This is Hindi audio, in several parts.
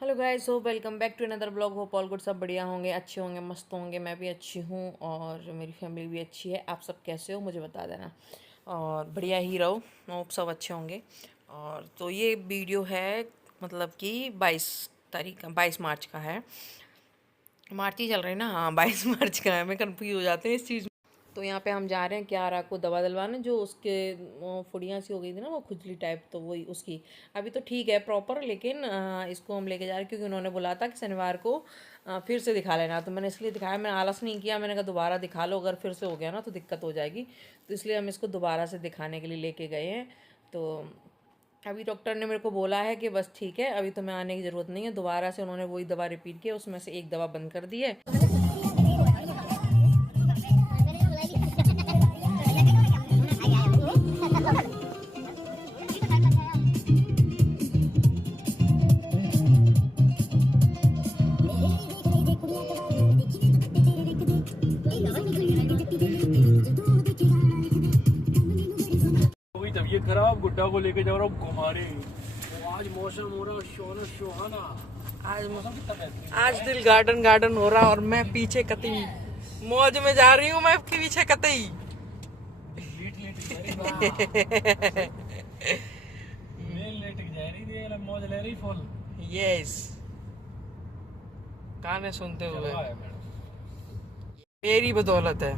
Hello guys, so welcome back to another blog. Hope all good, सब बढ़िया होंगे, अच्छे होंगे, मस्त होंगे। मैं भी अच्छी हूँ और मेरी फैमिली भी अच्छी है। आप सब कैसे हो मुझे बता देना और बढ़िया ही रहो। होप सब अच्छे होंगे। और तो ये वीडियो है मतलब कि 22 तारीख का, 22 मार्च का है। मार्च ही चल रही है ना? हाँ, 22 मार्च का है। मैं कन्फ्यूज हो जाते हैं इस चीज़। तो यहाँ पे हम जा रहे हैं क्यारा को दवा दिलवाने, जो उसके वो फुड़ियाँ सी हो गई थी ना, वो खुजली टाइप, तो वही उसकी। अभी तो ठीक है प्रॉपर, लेकिन इसको हम लेके जा रहे हैं क्योंकि उन्होंने बोला था कि शनिवार को फिर से दिखा लेना। तो मैंने इसलिए दिखाया, मैंने आलस नहीं किया। मैंने कहा दोबारा दिखा लो, अगर फिर से हो गया ना तो दिक्कत हो जाएगी। तो इसलिए हम इसको दोबारा से दिखाने के लिए लेके गए हैं। तो अभी डॉक्टर ने मेरे को बोला है कि बस ठीक है, अभी तो मैं आने की ज़रूरत नहीं है। दोबारा से उन्होंने वही दवा रिपीट की, उसमें से एक दवा बंद कर दी है। तबीयत खराब, गुड्डा को लेके जा रहा हूँ घुमाने। तो आज मौसम हो रहा है सुहाना। आज मौसम, आज दिल गार्डन गार्डन हो रहा और मैं पीछे कतई मौज में जा रही हूँ। मैं आपके पीछे कतई लेट लेट जा रही थी, मौज ले रही फुल। यस, गाने सुनते हुए मेरी बदौलत है।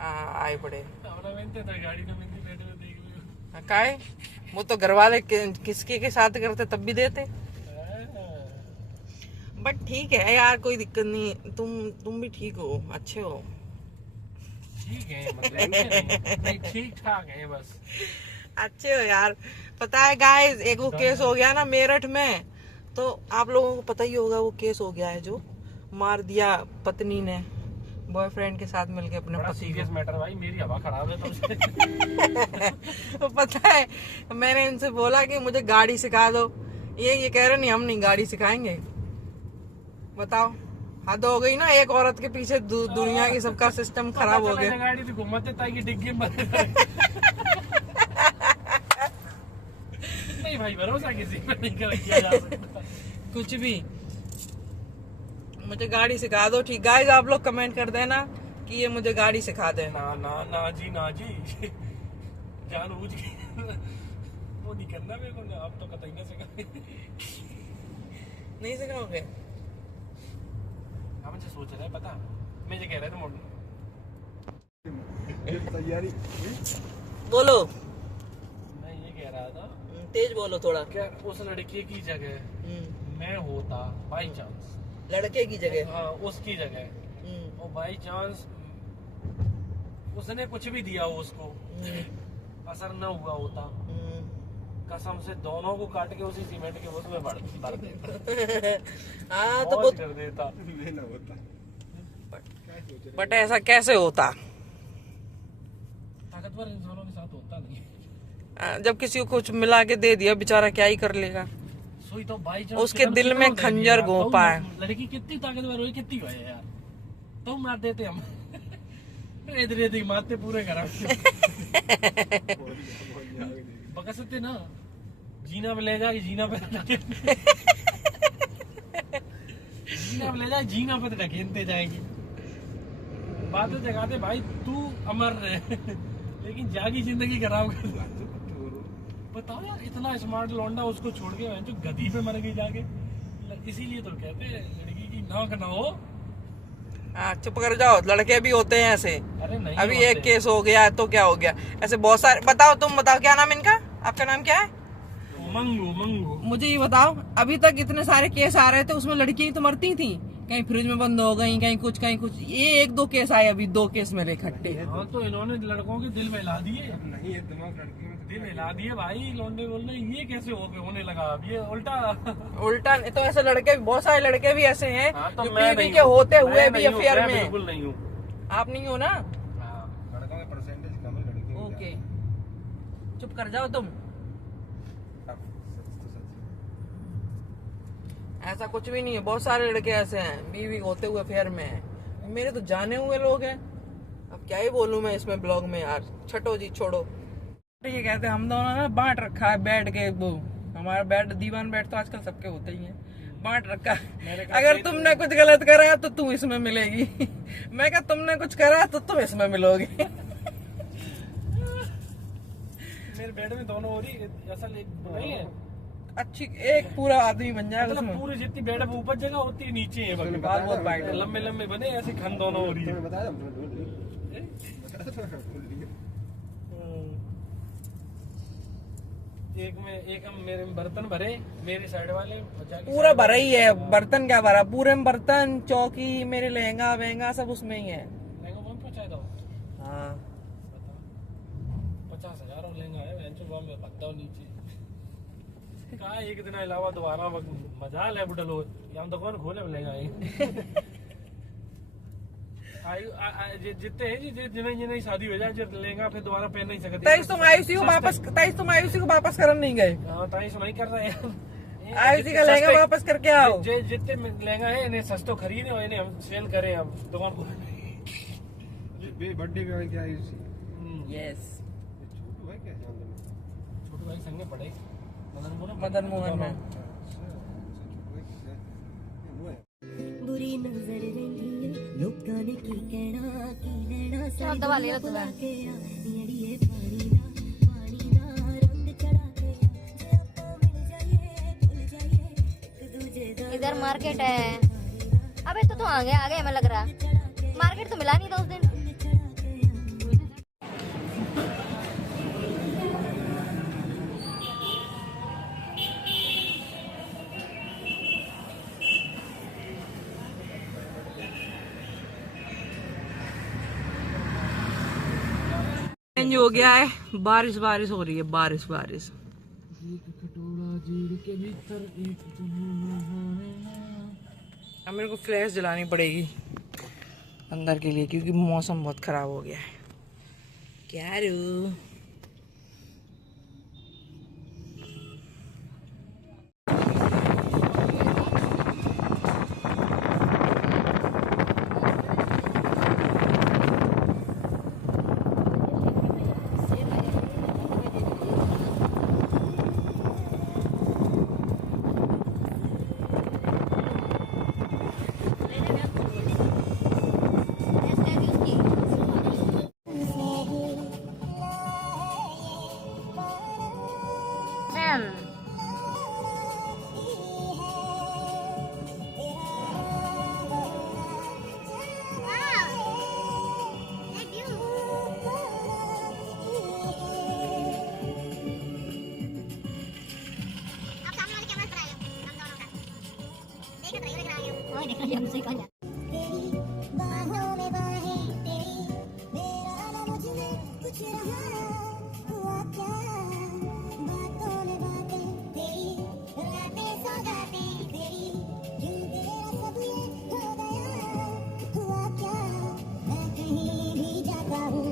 आए पड़े काहे, वो तो घर वाले किसके के साथ करते तब भी देते। बट ठीक है यार, कोई दिक्कत नहीं। तुम भी ठीक हो, अच्छे हो। ठीक है, मतलब ठीक ठाक है बस। अच्छे हो यार। पता है गाइस, एक वो केस हो गया ना मेरठ में, तो आप लोगों को पता ही होगा। वो केस हो गया है जो मार दिया पत्नी ने बॉयफ्रेंड के साथ मिलके अपने पति को। सीरियस मैटर भाई, मेरी हवा खराब है तो तो पता है, मैंने इनसे बोला कि मुझे गाड़ी सिखा दो। ये कह रहे नहीं, हम नहीं गाड़ी सिखाएंगे। बताओ, हद हो गई ना। एक औरत के पीछे दुनिया की सबका सिस्टम खराब हो गया। गाड़ी तो घुमाते ताकि डिग्गी में नहीं भाई, भरोसा किसी पर नहीं किया जा सकता। कुछ भी, मुझे गाड़ी सिखा दो। ठीक गाइस, आप लोग कमेंट कर देना कि ये मुझे गाड़ी सिखा दे। ना ना ना जी, ना जी। जानबूझ के वो नहीं करना मेरे को। आप तो कतई ना सिखा। नहीं सिखाओगे? हम मुझे सोच रहे हैं, पता मैं ये कह रहा था तैयारी बोलो। मैं ये कह रहा था, तेज बोलो थोड़ा। क्या उस लड़के की जगह मैं होता बाई चांस, लड़के की जगह? हाँ, उसकी जगह, और बाई चांस उसने कुछ भी दिया हो, उसको असर न हुआ होता, कसम से दोनों को काट के उसी सीमेंट के उसमें भर देता। हाँ तो वो कर देता। बट ऐसा कैसे होता? ताकतवर इंसानों के साथ होता नहीं। जब किसी को कुछ मिला के दे दिया, बेचारा क्या ही कर लेगा। सोई तो बाई चांस उसके दिल में खंजर घोंपा है। लड़की कितनी ताकतवर हुई, कितनी हुई है यार। तो मार देते हम। इधर इधर मारते पूरे घर। बकसते ना, जीना पे ले जाके जीना पे जीना पे ले जाए, जीना पे ढकेलते जाएंगे। बातें जगाते भाई, तू अमर रहे लेकिन जागी जिंदगी खराब कर। बताओ यार, इतना स्मार्ट लौंडा उसको छोड़ के जो गधी पे मर गई जाके। इसीलिए तो कहते हैं लड़की की नाक ना हो। चुप कर जाओ, लड़के भी होते हैं ऐसे। अरे नहीं, अभी एक केस हो गया है तो क्या हो गया? ऐसे बहुत सारे। बताओ, तुम बताओ क्या नाम इनका? आपका नाम क्या है? मंगू। मुझे ये बताओ, अभी तक इतने सारे केस आ रहे थे, उसमें लड़कियां तो मरती थी। कहीं फ्रिज में बंद हो गई, कहीं कुछ कहीं कुछ। ये 1-2 केस आए, अभी 2 केस मेरे इकट्ठे। हाँ, तो इन्होंने लड़कों के दिल में हिला दिए। नहीं, ये दिमाग लड़कियों में दिल हिला दिए भाई। लौंडे बोलने ये कैसे होने लगा? अब ये उल्टा तो ऐसे लड़के, बहुत सारे लड़के भी ऐसे हैं। हाँ, तो जो मैं बीवी नहीं के होते हुए भी नहीं अफेयर मैं में। बिल्कुल नहीं हूँ। आप नहीं हो ना? लड़कों का परसेंटेज कम है, लड़कियों ओके, चुप कर जाओ तुम। ऐसा कुछ भी नहीं है, बहुत सारे लड़के ऐसे हैं बीवी होते हुए अफेयर में हैं। मेरे तो जाने हुए लोग हैं। अब क्या ही बोलूं मैं इसमें ब्लॉग में यार। छठो जी, छोड़ो। ये कहते हैं हम दोनों ने बांट रखा है बेड के, वो हमारा बेड दीवान बेड तो आजकल सबके होते ही हैं, बांट रखा है। अगर तुमने कुछ गलत करा तो तू इसमें मिलेगी मैं क्या तुमने कुछ करा तो तुम इसमें मिलोगे मेरे बेड में दोनों हो रही असल एक नहीं है, अच्छी एक पूरा आदमी बन जाएगा मतलब उसमें। पूरी जितनी बेड में ऊपर जगह उतनी नीचे है, बात बहुत बाइट है। लंबे लंबे बने ऐसे खन दोनों हो रही है। एक हम मेरे में बर्तन भरे, मेरे साइड वाले पूरा भरा ही है, बर्तन क्या भरा, पूरे में बर्तन चौकी मेरे लहंगा वहंगा सब उसमें ही है। लहंगा बम पहुंचाए दो। हाँ 50,000 और लहंगा है वेंचर बम में भगदा नीचे कहा एक दिन अलावा दोबारा मजाल है बुढ़ा लोग यहाँ दुकान खोले लहंगा जितने हैं जिन्हें जिन्हें शादी हो जाए लहंगा फिर दोबारा पहन नहीं सकते। ताइस तुम आयुषी को वापस करन नहीं गए? हाँ ताइस नहीं कर रहे हैं आयुषी का लहंगा वापस करके आओ। जितने लहंगा है इन्हें सस्तो खरीदे और इन्हें हम सेल करें अब दुकान को। बर्थडे में क्या यस छोटू भाई क्या छोटू भाई संगे पड़े मदन मोहन में। बुरी नजर रही लोकां ने की कहना की लेना चल दवा ले लो तुम्हें। अड़िए पानी ना रंग चढ़ा के आपको मिल जाइए भूल जाइए एक दूजे दा इधर मार्केट है। अबे तो आ गया हमें लग रहा मार्केट तो मिला नहीं था उस दिन। चेंज हो गया है, बारिश बारिश हो रही है, बारिश बारिश। अब मेरे को फ्लैश जलानी पड़ेगी अंदर के लिए क्योंकि मौसम बहुत खराब हो गया है। क्या रू तेरी बाहों में बाहें तेरी मेरा ना मुझ में कुछ रहा हुआ क्या बातों में बातें तेरी रातें सौगातें तेरी यूं तेरा सब ये हो गया हुआ क्या मैं कहीं भी जाता हूँ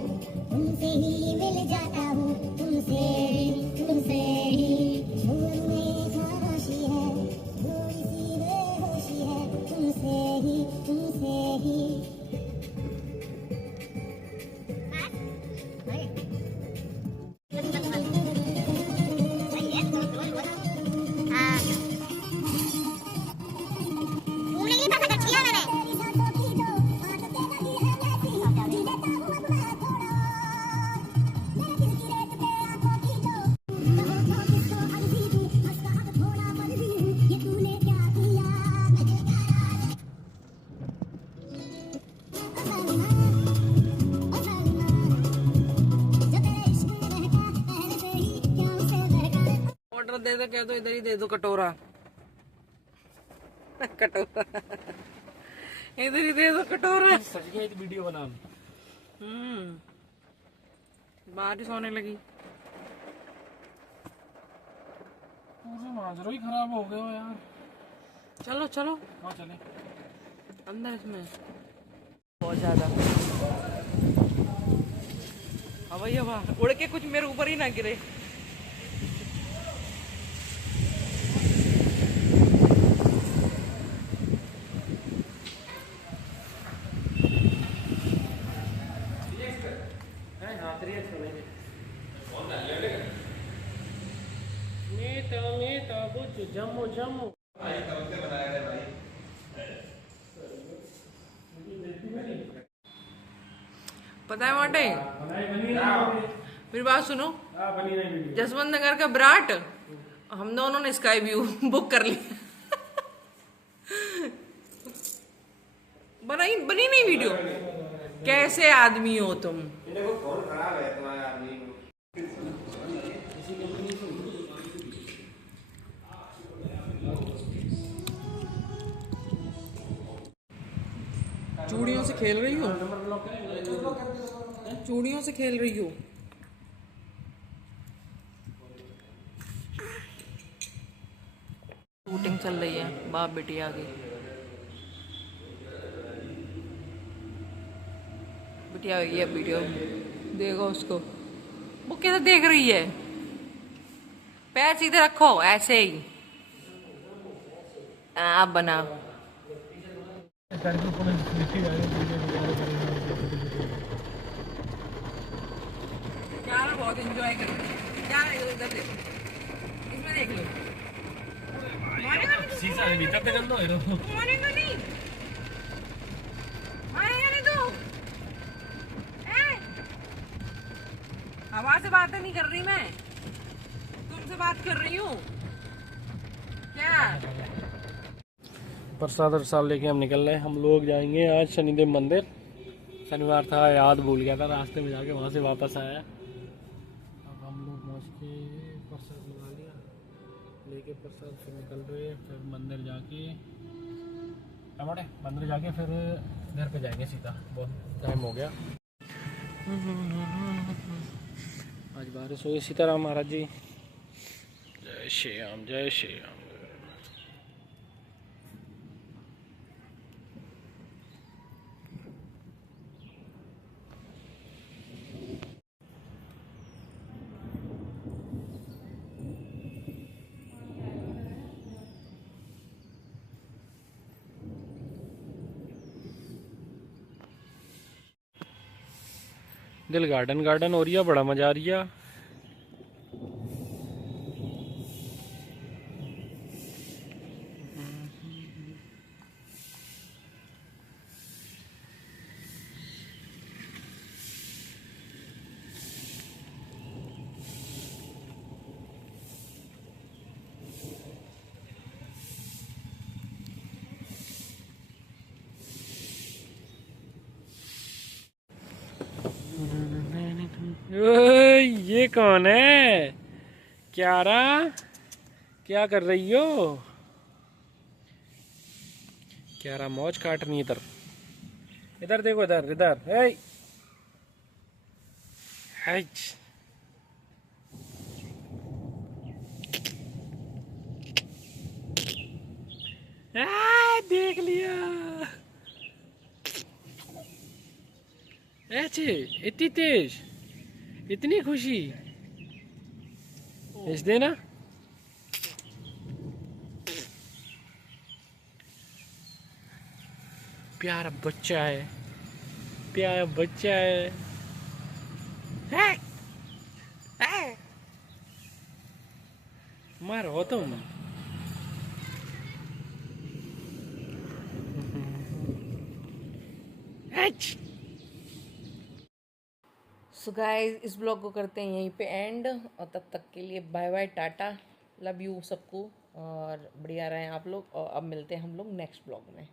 तुमसे ही मिल जाता हूँ तुमसे ही झूम में खामोशी है थोड़ी सी बेहोशी है तुमसे ही ऑर्डर दे दो, कह दो इधर ही दे दो कटोरा कटोरा इधर ही दे दो कटोरा। सच गया वीडियो बना बारिश होने लगी। पूरा माजरा ही खराब हो गया यार। चलो चलो कहाँ चले अंदर इसमें बहुत ज्यादा हवा ही हवा उड़ के कुछ मेरे ऊपर ही ना गिरे। मीठा बुझ जम्मू जम्मू। पता है मोटे, बनी मेरी बात सुनो। नहीं जसवंत नगर का विराट, हम दोनों ने स्काई व्यू बुक कर लिया। बनी नहीं वीडियो। कैसे आदमी हो तुम? चूड़ियों से खेल रही हो? चूड़ियों से खेल रही हो? शूटिंग चल रही है, बाप बेटी आ गई। बेटी आ गई है, वीडियो देखो उसको, वो कैसे देख रही है। पैर सीधे रखो, ऐसे ही आप बना। यार बहुत एंजॉय कर रही है यार, इधर देखो, इसमें देख लो। शीशा है भीतर तक लो हेरो। मारेगा नहीं, मारेगा नहीं तू। हवा से बातें नहीं कर रही मैं, तुमसे बात कर रही हूँ क्या? प्रसाद वरसाद लेके हम निकल रहे हैं। हम लोग जाएंगे आज शनिदेव मंदिर। शनिवार था, याद भूल गया था, रास्ते में जाके वहाँ से वापस आया। अब हम लोग पहुँच के प्रसाद लगा लिया, लेके प्रसाद फिर निकल रहे, फिर मंदिर जाके टमाटे मंदिर जाके फिर घर पे जाएंगे सीधा। बहुत टाइम हो गया। आज बारिश हुई। सीताराम महाराज जी, जय श्री राम, जय श्री राम। दिल गार्डन गार्डन हो रही है, बड़ा मजा आ रही है। ओए, ये कौन है? क्यारा, क्या कर रही हो? क्यारा मौज काट रही है। इधर इधर देखो, इधर इधर। हे देख लिया। ऐसे इतनी तेज, इतनी खुशी इस देना। प्यारा बच्चा है, प्यारा बच्चा है। मारो तुम। सो गाइस, इस ब्लॉग को करते हैं यहीं पे एंड, और तब तक के लिए bye bye, tata, love you सबको, और बढ़िया रहें आप लोग। और अब मिलते हैं हम लोग नेक्स्ट ब्लॉग में।